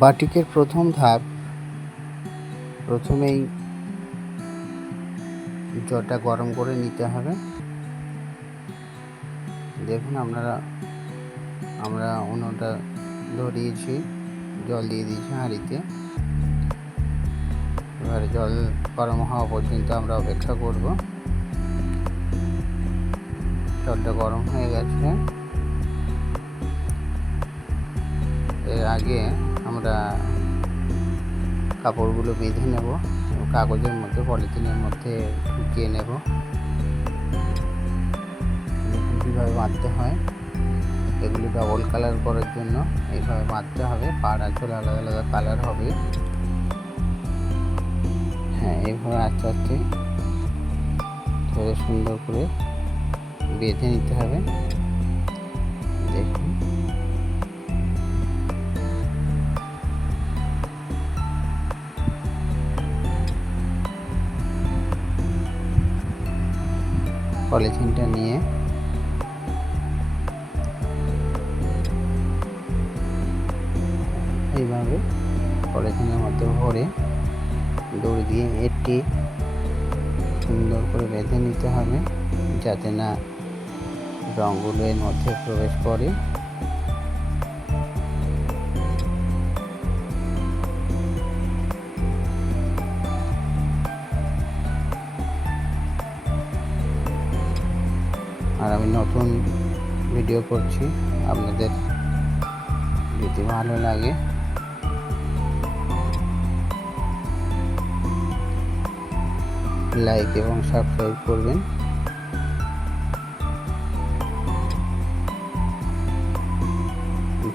বাটিকের প্রথম ধাপ, প্রথমেই জলটা গরম করে নিতে হবে। দেখুন আমরা উনুনটা ধরিয়েছি, জল দিয়ে দিয়েছি হাঁড়িতে। এবারে জল গরম হওয়া পর্যন্ত আমরা অপেক্ষা করব। জলটা গরম হয়ে গেছে। এর আগে আমরা কাপড়গুলো বেঁধে নেব, কাগজের মধ্যে, পলিথিনের মধ্যে ঢুকিয়ে নেব। কীভাবে বাঁধতে হয়, এগুলি ডবল কালার করার জন্য এইভাবে বাঁধতে হবে। পাড় আঁচল আলাদা আলাদা কালার হবে। হ্যাঁ, এইভাবে আস্তে আস্তে ধরে সুন্দর করে বেঁধে নিতে হবে। দেখুন, পলিথিনটা নিয়ে এইভাবে পলিথিনের মধ্যে ভরে দড়ি দিয়ে এটি সুন্দর করে বেঁধে নিতে হবে, যাতে না রঙগুলো এর মধ্যে প্রবেশ করে। আর আমি নতুন ভিডিও করছি, আপনাদের যদি ভালো লাগে লাইক এবং সাবস্ক্রাইব করবেন।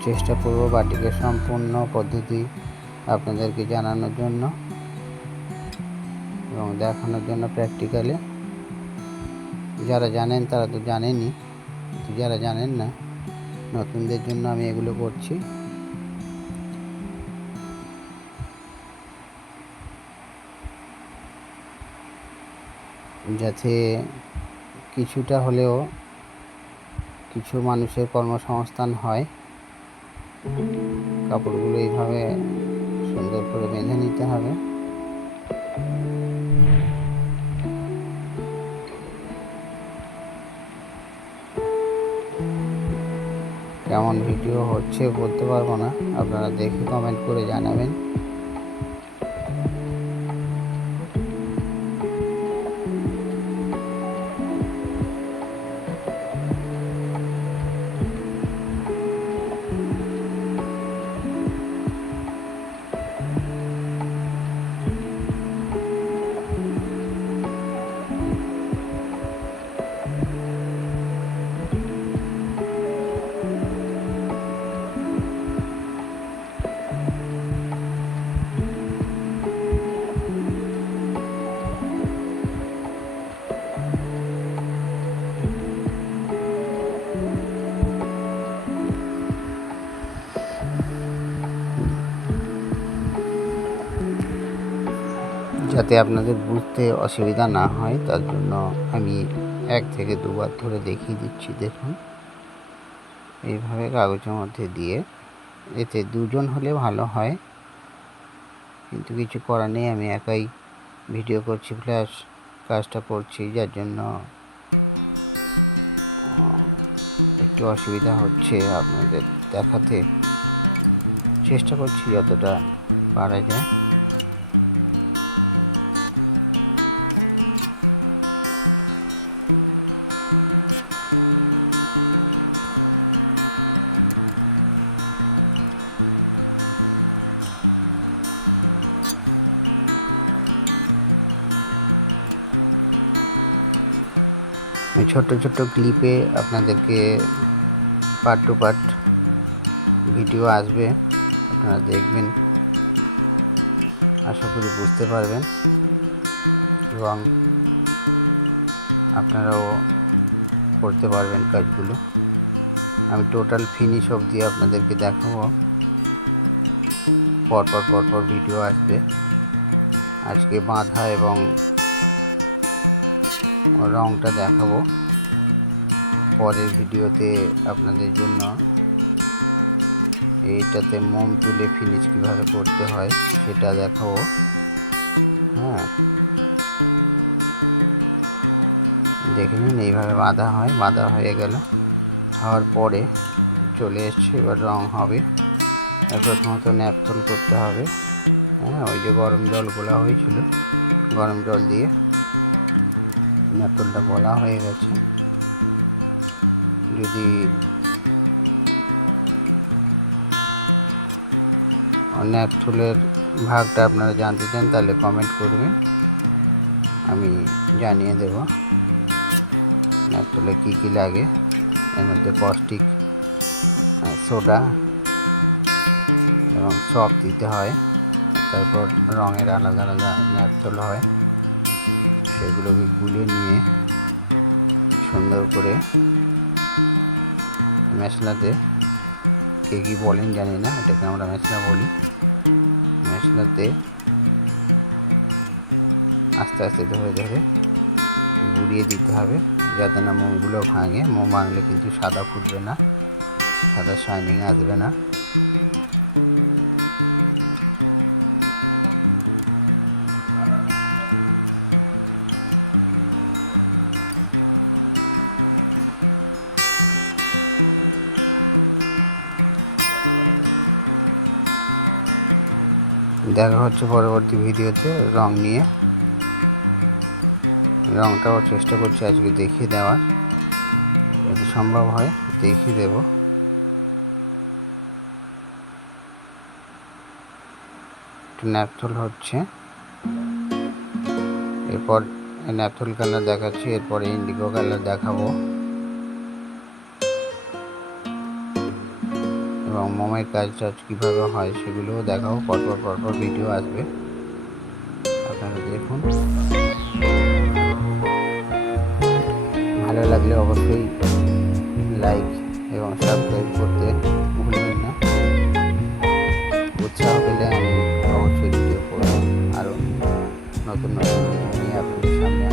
চেষ্টা করব বাটিকের সম্পূর্ণ পদ্ধতি আপনাদেরকে জানানোর জন্য এবং দেখানোর জন্য প্র্যাকটিক্যালে। যারা জানেন তারা তো জানেনই, যারা জানেন না, নতুনদের জন্য আমি এগুলো করছি। যাতে কিছুটা হলেও কিছু মানুষের কর্মসংস্থান হয়। কাপড়গুলো এইভাবে সুন্দর করে বেঁধে নিতে হবে। কেমন ভিডিও হচ্ছে বলতে পারবো না, আপনারা দেখে কমেন্ট করে জানাবেন। যাতে আপনাদের বুঝতে অসুবিধা না হয়, তার জন্য আমি 1 থেকে 2 বার ধরে দেখিয়ে দিচ্ছি। দেখুন, এইভাবে কাগজের মধ্যে দিয়ে, এতে 2 জন হলে ভালো হয়, কিন্তু কিছু করার নেই। আমি একাই ভিডিও করছি, প্লাস কাজটা করছি, যার জন্য একটু অসুবিধা হচ্ছে। আপনাদের দেখাতে চেষ্টা করছি যতটা পারা যায়। ছোট্ট ছোট্ট ক্লিপে আপনাদেরকে পার্ট টু পার্ট ভিডিও আসবে, আপনারা দেখবেন, আশা করি বুঝতে পারবেন এবং আপনারাও করতে পারবেন কাজগুলো। আমি টোটাল ফিনিশ অবধি আপনাদেরকে দেখাবো, পরপর ভিডিও আসবে। আজকে বাঁধা এবং রংটা দেখাবো, পরের ভিডিওতে আপনাদের জন্য এইটাতে মোম তুলে ফিনিশ কীভাবে করতে হয় সেটা দেখাবো। হ্যাঁ, দেখে নিন এইভাবে বাঁধা হয়। বাঁধা হয়ে গেল, হওয়ার পরে চলে এসছে, এবার রং হবে। প্রথমত ন্যাপথল করতে হবে। হ্যাঁ, ওই যে গরম জল গোলা হয়েছিল, গরম জল দিয়ে ন্যাপথলটা গোলা হয়ে গেছে। যদি ন্যাপথলের ভাগটা আপনারা জানতে চান তাহলে কমেন্ট করবেন, আমি জানিয়ে দেব ন্যাপথলে কী কী লাগে। এর মধ্যে কস্টিক সোডা এবং চক দিতে হয়। তারপর রঙের আলাদা আলাদা ন্যাপথল হয়, সেগুলোকে গুলে নিয়ে সুন্দর করে মেশলাতে, কে কী বলেন জানি না, এটাকে আমরা মেশলা বলি, মেশলাতে আস্তে আস্তে ধরে ধরে গুঁড়িয়ে দিতে হবে, যাতে না মোমগুলো ভাঙে। মোম ভাঙলে কিন্তু সাদা ফুটবে না, সাদা শাইনিং আসবে না। দেখা হচ্ছে পরবর্তী ভিডিওতে রং নিয়ে। রংটাও চেষ্টা করছি আজকে দেখিয়ে দেওয়ার, যদি সম্ভব হয় দেখিয়ে দেব। ন্যাপথল হচ্ছে, এরপর ন্যাপথল কালার দেখাচ্ছি, এরপরে ইন্ডিগো কালার দেখাবো এবং মোমের কাজ কীভাবে হয় সেগুলোও দেখাবো। পরপর ভিডিও আসবে, আপনারা দেখুন। ভালো লাগলে অবশ্যই লাইক এবং সাবস্ক্রাইব করতে ভুলবেন না। উৎসাহ পেলে আমি অবশ্যই ভিডিও করব, আরও নতুন ভিডিও নিয়ে আপনাদের সামনে